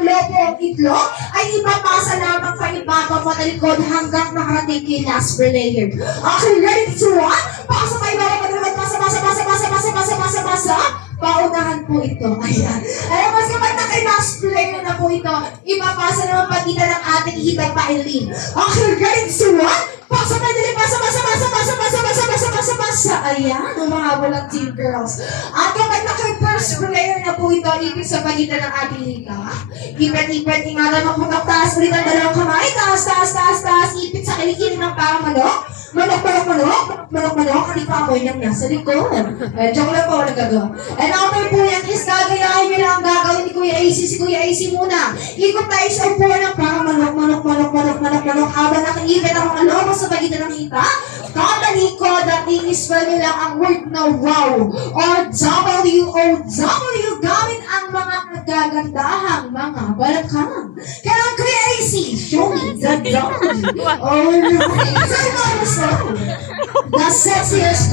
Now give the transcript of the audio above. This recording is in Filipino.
ang lobo o itlog ay ipapasa lamang sa ibaba patalikod hanggang makarating kay last player. Okay, ready to run? Pasa pa ibaba patalikod, basa. Paunahan po ito. Ayan. Alam mo, kapag na kay last player na po ito, ipapasa naman pagitan ng ating hitang pailin. Okay, ready to run? Pasa pa dali, basa. Ayan, umahabol ang team girls. At kapag na kay first player na po ito, ibig sa pagitan ng ating hita. Ipet, ingatan mo kung taas ulit ang dalawang kamay. Taas. Ipit sa kilikili ng parang manok. Manok, hindi pa ako yung nasa likod. Joke lang po, nagagawa. And after po yan is gagayahin nyo lang ang gagawin ni Kuya AC. Si Kuya AC muna. Ikot tayo sa upuan ng parang manok. Habang nakiipit ang mga lobo sa pagitan ng hita, katalikod at i-spell nyo lang ang word na wow or W-O-W gamit ang mga nagagandahang mga balakang. Kaya Kuya AC, show me the W. Alright. So, the sexiest